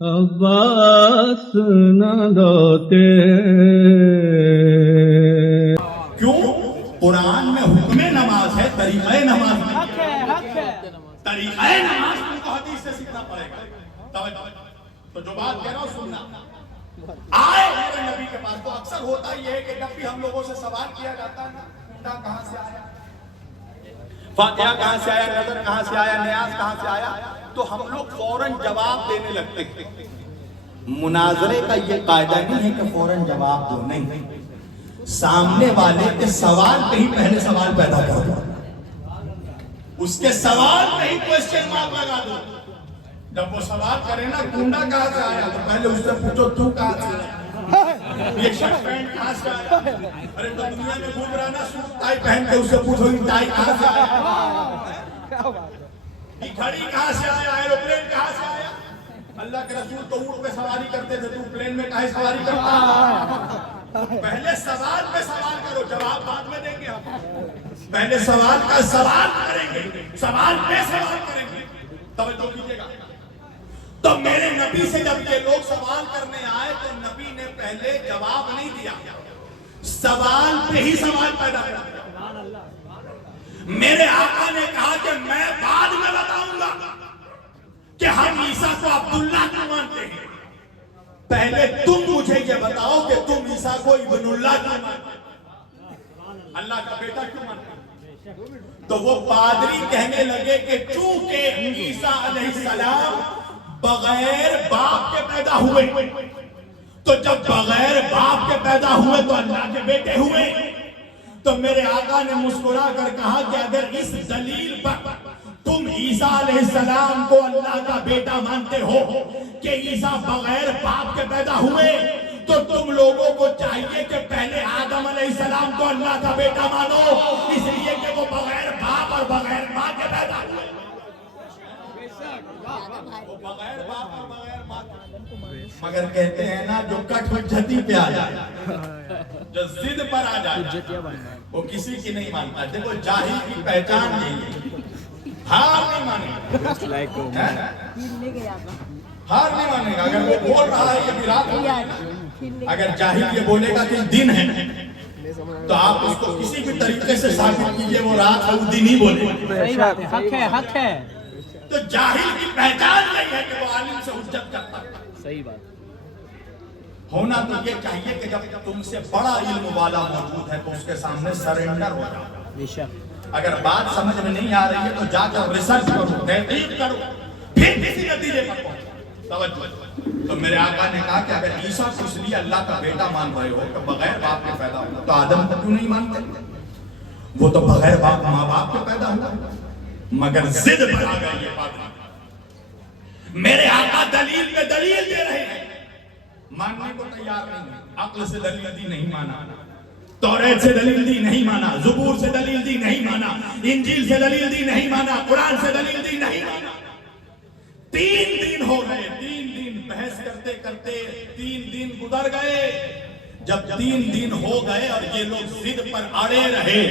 عباس نہ روتے کیوں؟ قرآن میں حکم نماز ہے، طریقہ نماز نہیں۔ طریقہ نماز تم کو حدیث سے سیکھنا پڑے گا۔ تو جو بات کہہ رہا ہوں سننا۔ آئے میرے نبی کے پاس، تو اکثر ہوتا یہ ہے کہ جب بھی ہم لوگوں سے سوال کیا جاتا ہے نا، کنڈا کہاں سے آیا، فاتحہ کہاں سے آیا، نظر کہاں سے آیا، نیاز کہاں سے آیا، تو ہم لوگ فوراً جواب دینے لگتے ہیں۔ مناظرے کا یہ قاعدہ نہیں ہے کہ فوراً جواب دو، نہیں، سامنے والے کے سوال پہ ہی پہلے سوال پیدا کر دو، اس کے سوال پہ ہی کوسچن مارک لگا دو۔ جب وہ سوال کرے نا کنڈا کہاں سے آیا، تو پہلے اس سے پوچھو تو کہاں سے آیا، یہ شرٹ پینٹ کہاں سے آیا، ارے تو دنیا میں گھوم رہا نا سوٹ ٹائی پہن کے، اس سے پوچھو یہ ٹائی کہاں سے آیا، یہ گھڑی کہاں سے آیا، ایروپلین کہاں سے آیا۔ اللہ کے رسول تو اونٹ پہ سواری کرتے تھے، تو پلین میں کہاں سواری کرتا؟ پہلے سوال پہ سوال کرو، جواب بعد میں دیں گے ہم، پہلے سوال کا سوال کریں گے، سوال پہ سوال کریں گے۔ توجہ کیجئے گا۔ تو میرے نبی سے جب یہ لوگ سوال کرنے آئے تو نبی نے پہلے جواب نہیں دیا، سوال پہ ہی سوال پیدا کر دیا۔ میرے آقا نے کہا کہ میں بعد میں بتاؤں گا کہ ہم عیسیٰ کو عبداللہ کیوں مانتے ہیں، پہلے تم مجھے یہ بتاؤ کہ تم عیسیٰ کو ابن اللہ کیوں مانتے ہیں، اللہ کا بیٹا کیوں مانتے ہیں۔ تو وہ پادری کہنے لگے کہ چونکہ عیسیٰ علیہ السلام بغیر باپ کے پیدا ہوئے، تو جب بغیر باپ کے پیدا ہوئے تو اللہ کے بیٹے ہوئے۔ تو میرے آقا نے مسکرا کر کہا کہ اگر اس دلیل پر تم عیسیٰ علیہ السلام کو اللہ کا بیٹا مانتے ہو کہ عیسیٰ بغیر باپ کے پیدا ہوئے، تو تم لوگوں کو چاہیے کہ پہلے آدم علیہ السلام کو اللہ کا بیٹا مانو، اس لیے کہ وہ بغیر باپ اور بغیر ماں کے پیدا ہوئے، وہ بغیر باپ اور بغیر ماں کے۔ مگر کہتے ہیں نا جو کٹ حجتی پہ آ جائے، جو ضد پر آ جائے، وہ کسی کی نہیں مانتا۔ دیکھو جاہل کی پہچان نہیں ہے، ہار نہیں مانے گا، ہار نہیں مانے گا۔ اگر وہ بول رہا ہے کہ رات ہو، اگر جاہل یہ بولے گا کہ دن ہے، تو آپ اس کو کسی بھی طریقے سے ثابت کیجئے وہ رات ہے، وہ دن ہی بولے گا۔ حق ہے، حق ہے۔ تو جاہل کی پہچان نہیں ہے کہ وہ عالم سے حجت کرتا ہے۔ صحیح بات ہونا تو یہ چاہیے کہ جب تم سے بڑا علم والا موجود ہے تو اس کے سامنے سرنڈر ہو جاؤ۔ بے شک۔ اگر بات سمجھ میں نہیں آ رہی ہے تو جا کر ریسرچ کرو، تحقیق کرو، پھر کسی نتیجے پر پہنچو۔ توجہ۔ تو میرے آقا نے کہا کہ اگر عیسیٰ کو اس لیے اللہ کا بیٹا مان رہے ہو کہ بغیر باپ کے پیدا ہوا، تو آدم کو کیوں نہیں مانتے؟ وہ تو بغیر باپ ماں باپ کے پیدا ہوا، مگر ضد پر آ گئی یہ بات۔ میرے آقا دلیل پہ دلیل دے رہے ہیں، ماننے کو تیار نہیں ہے۔ عقل سے دلیل دی نہیں مانا، توریت سے دلیل دی نہیں مانا، زبور سے دلیل دی نہیں مانا، انجیل سے دلیل دی نہیں مانا، قرآن سے دلیل دی نہیں مانا۔ 3 دن ہو گئے، 3 دن بحث کرتے کرتے 3 دن گزر گئے۔ جب 3 دن ہو گئے اور یہ لوگ ضد پر اڑے رہے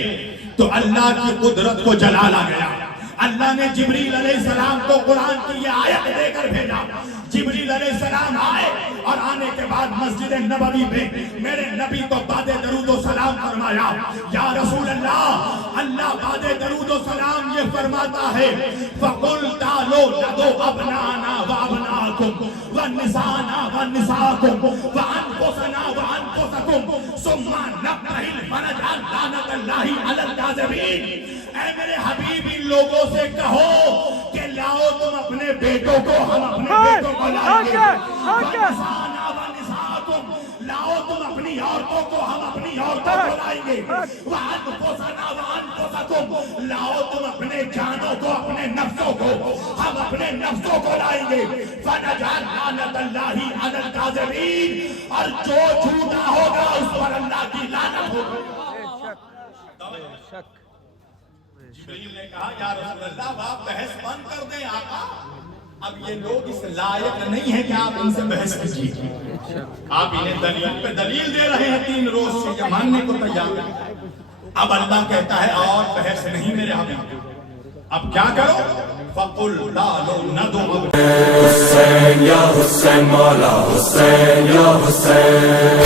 تو اللہ کی قدرت کو جلال آ گیا۔ اللہ نے جبریل علیہ السلام کو قرآن کی یہ آیت دے کر بھیجا۔ جبریل علیہ السلام آئے اور آنے کے بعد مسجد نبوی پہ میرے نبی کو بعد درود و سلام فرمایا۔ یا رسول اللہ، اللہ بعد درود و سلام یہ فرماتا ہے فَقُلْ تَعَالَوْا نَدْعُوا أَبْنَاءَنَا وَأَبْنَاءَكُمْ وَنِسَاءَنَا وَنِسَاءَكُمْ وَأَنفُسَنَا وَأَنفُسَكُمْ ثُمَّ نَبْتَهِلْ فَنَجْعَلْ لَعْنَتَ اللَّهِ عَلَى الْكَاذِبِينَ۔ اے میرے حبیب ان لوگوں سے کہو کہ لاؤ تم اپنے بیٹوں کو، ہم اپنے بیٹوں کو لائیں گے، وَنِسَاءَنَا وَنِسَاءَكُمْ، لاؤ تم اپنی عورتوں کو، ہم اپنی عورتوں کو لائیں گے، وَأَنفُسَنَا وَأَنفُسَكُمْ، لاؤ تم اپنے جانوں کو، اپنے نفسوں کو، ہم اپنے نفسوں کو لائیں گے، فَنَجْعَلْ لَعْنَتَ اللَّهِ عَلَى الْكَاذِبِينَ، اور جو جھوٹا ہوگا اس پر اللہ کی لعنت ہوگی۔ جبریل نے کہا یا رسول اللہ آپ بحث بند کر دیں آقا، اب یہ لوگ اس لائق نہیں ہے کہ آپ ان سے بحث کیجیے، آپ انہیں دلیل پہ دلیل دے رہے ہیں 3 روز سے، یہ ماننے کو تیار ہے۔ اب اللہ کہتا ہے اور بحث نہیں میرے حبیب، اب کیا کرو فقل تعالوا ندعو حسین یا حسین مولا حسین یا حسین